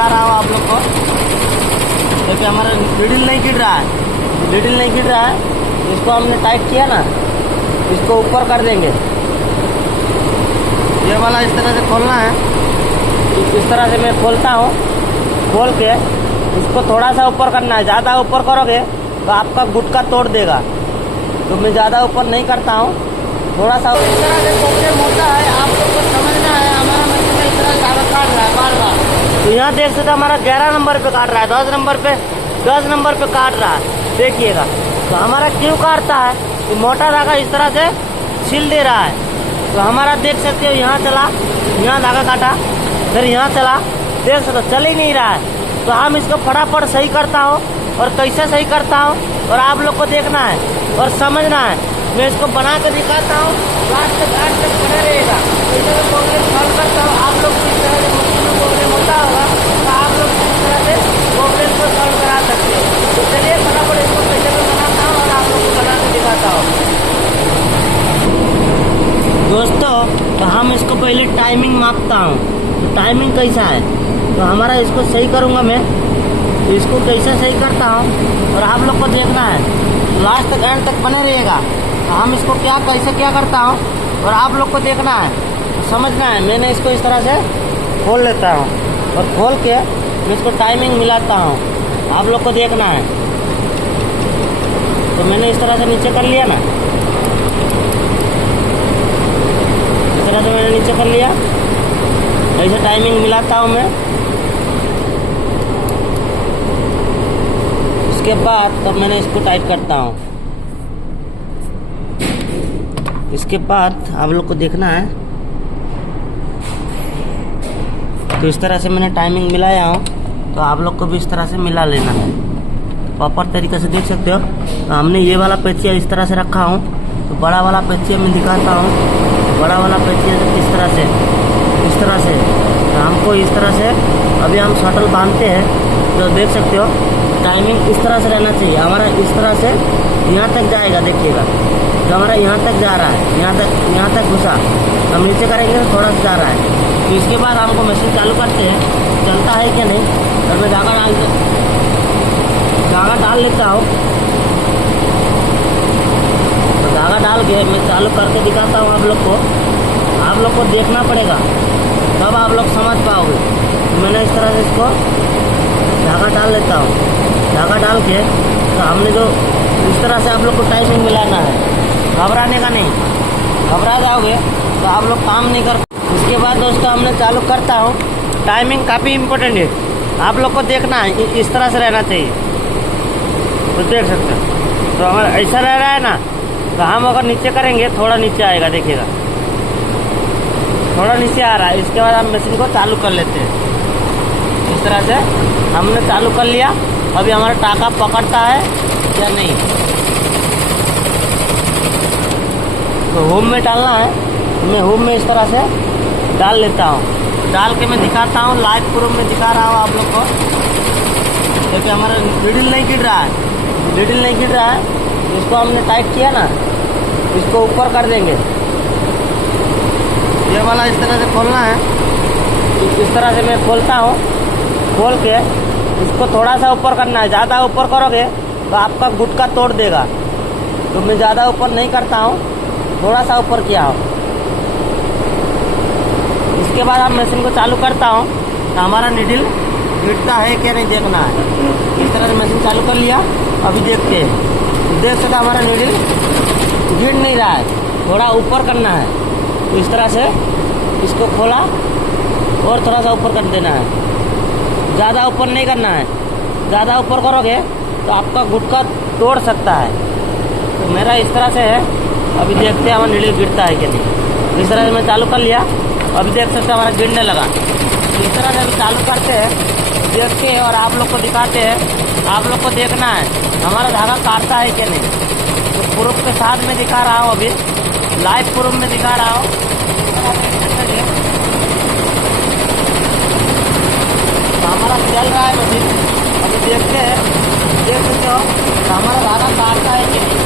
दिखा रहा हूँ आप लोग को। देखिए हमारा नीडल नहीं गिर रहा है, नीडल नहीं गिर रहा है। इसको हमने टाइट किया ना, इसको ऊपर कर देंगे। ये वाला इस तरह से खोलना है। इस तरह से मैं खोलता हूँ, खोल के इसको थोड़ा सा ऊपर करना है। ज़्यादा ऊपर करोगे तो आपका गुटका तोड़ देगा, तो मैं ज़्यादा ऊपर नहीं करता हूँ, थोड़ा सा। इस तरह से प्रॉब्लम होता है, आप लोग को समझना है। हमारा मशीन इस तरह से काट रहा है बार-बार। तो यहाँ देख सकते हमारा 11 नंबर पे काट रहा है, 10 नंबर पे काट रहा है, देखिएगा। तो हमारा क्यों काटता है? तो मोटा धागा इस तरह से छिल दे रहा है। तो हमारा देख सकते हो यहाँ चला, यहाँ धागा काटा, फिर यहाँ चला, देख सकते हो चल ही नहीं रहा है। तो हम इसको फटाफट सही करता हूँ, और कैसे सही करता हूँ और आप लोग को देखना है और समझना है। मैं इसको बना के दिखाता हूँ, लास्ट तक बने रहेगा। तो प्रॉब्लम सॉल्व करता हूँ। आप लोग को इस तरह से प्रॉब्लम होता होगा, तो आप लोग इस तरह से प्रॉब्लम को सॉल्व करा सकते हैं। तो चलिए फटाफट इसको कैसे मैं बनाता हूँ और आप लोग को बना के दिखाता हूँ। दोस्तों, तो हम इसको पहले टाइमिंग मापता हूँ। तो टाइमिंग कैसा है, तो हमारा इसको सही करूँगा मैं। तो इसको कैसे सही करता हूँ और आप लोग को देखना है, लास्ट तक एंड तक बने रहेगा। तो हम इसको कैसे क्या करता हूँ और आप लोग को देखना है, तो समझना है। मैंने इसको इस तरह से खोल लेता हूँ, और खोल के मैं इसको टाइमिंग मिलाता हूँ, आप लोग को देखना है। तो मैंने इस तरह से नीचे कर लिया ना, इस तरह से मैंने नीचे कर लिया। ऐसे टाइमिंग मिलाता हूँ मैं। उसके बाद तब मैंने इसको टाइट करता हूँ। इसके बाद आप लोग को देखना है। तो इस तरह से मैंने टाइमिंग मिलाया हूँ, तो आप लोग को भी इस तरह से मिला लेना है। तो प्रॉपर तरीके से देख सकते हो। तो हमने ये वाला पेचिया इस तरह से रखा हूँ, तो बड़ा वाला पेचिया मैं दिखाता हूँ। बड़ा वाला पेचिया इस तरह से, इस तरह से। तो हमको इस तरह से अभी हम शटल बांधते हैं, तो देख सकते हो टाइमिंग इस तरह से रहना चाहिए। हमारा इस तरह से यहाँ तक जाएगा, देखिएगा। तो हमारा यहाँ तक जा रहा है, यहाँ तक घुसा। हम नीचे करेंगे तो थोड़ा सा जा रहा है। तो इसके बाद हमको मशीन चालू करते हैं, चलता है कि नहीं। और मैं धागा डाल लेता हूँ। तो धागा डाल के मैं चालू करके दिखाता हूँ आप लोग को। आप लोग को देखना पड़ेगा, तब आप लोग समझ पाओगे। तो मैंने इस तरह से इसको धागा डाल लेता हूँ। धागा डाल के तो हमने जो इस तरह से आप लोग को टाइमिंग मिलाना है, घबराने का नहीं। घबरा जाओगे तो आप लोग काम नहीं कर। इसके बाद दोस्तों हमने चालू करता हूँ। टाइमिंग काफ़ी इम्पोर्टेंट है, आप लोग को देखना है, इस तरह से रहना चाहिए। तो देख सकते हो, तो हमारा ऐसा रह रहा है ना। तो हम अगर नीचे करेंगे, थोड़ा नीचे आएगा, देखिएगा, थोड़ा नीचे आ रहा है। इसके बाद हम मशीन को चालू कर लेते हैं। इस तरह से हमने चालू कर लिया। अभी हमारा टाका पकड़ता है या नहीं, तो होम में डालना है। तो मैं होम में इस तरह से डाल लेता हूँ। डाल के मैं दिखाता हूँ, लाइव प्रूफ में दिखा रहा हूँ आप लोग को। देखिए हमारा नीडल नहीं गिर रहा है, नीडल नहीं गिर रहा है। इसको हमने टाइट किया ना, इसको ऊपर कर देंगे। ये वाला इस तरह से खोलना है। इस तरह से मैं खोलता हूँ, खोल के इसको थोड़ा सा ऊपर करना है। ज़्यादा ऊपर करोगे तो आपका गुटका तोड़ देगा, तो मैं ज़्यादा ऊपर नहीं करता हूँ, थोड़ा सा ऊपर किया हूँ। इसके बाद हम मशीन को चालू करता हूँ, तो हमारा नीडल गिरता है क्या नहीं देखना है। इस तरह से मशीन चालू कर लिया। अभी देखते हैं, देख सकते हमारा नीडल गिर नहीं रहा है, थोड़ा ऊपर करना है। तो इस तरह से इसको खोला और थोड़ा सा ऊपर कर देना है, ज़्यादा ऊपर नहीं करना है। ज़्यादा ऊपर करोगे तो आपका गुटका तोड़ सकता है। तो मेरा इस तरह से है। अभी देखते हैं हमारा नीडल गिरता है कि नहीं। इस तरह से मैं चालू कर लिया। अभी देख सकते हैं हमारा गिरने लगा। इस तरह से हम चालू करते हैं, देखते हैं और आप लोग को दिखाते हैं। आप लोग को देखना है हमारा धागा काटता है कि नहीं। तो प्रूफ के साथ में दिखा रहा हूँ, अभी लाइव प्रूफ में दिखा रहा हूँ। तो हमारा चल रहा है मशीन। अभी देखते हैं, देख सकते हो तो हमारा धागा काटता है कि नहीं।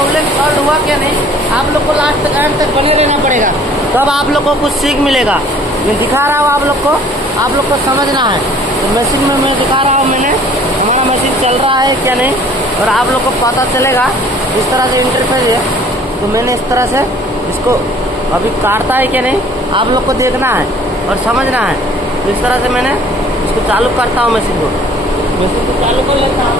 प्रॉब्लम सॉल्व हुआ क्या नहीं, आप लोग को लास्ट तक एंड तक बने रहना पड़ेगा, तब आप लोग को कुछ सीख मिलेगा। मैं दिखा रहा हूँ आप लोग को समझना है। तो मशीन में मैं दिखा रहा हूँ, मैंने हमारा मशीन चल रहा है क्या नहीं, और आप लोग को पता चलेगा। इस तरह से इंटरफेस है, तो मैंने इस तरह से इसको अभी काटता है क्या नहीं, आप लोग को देखना है और समझना है। तो इस तरह से मैंने इसको चालू करता हूँ, मशीन को चालू कर लेता हूँ।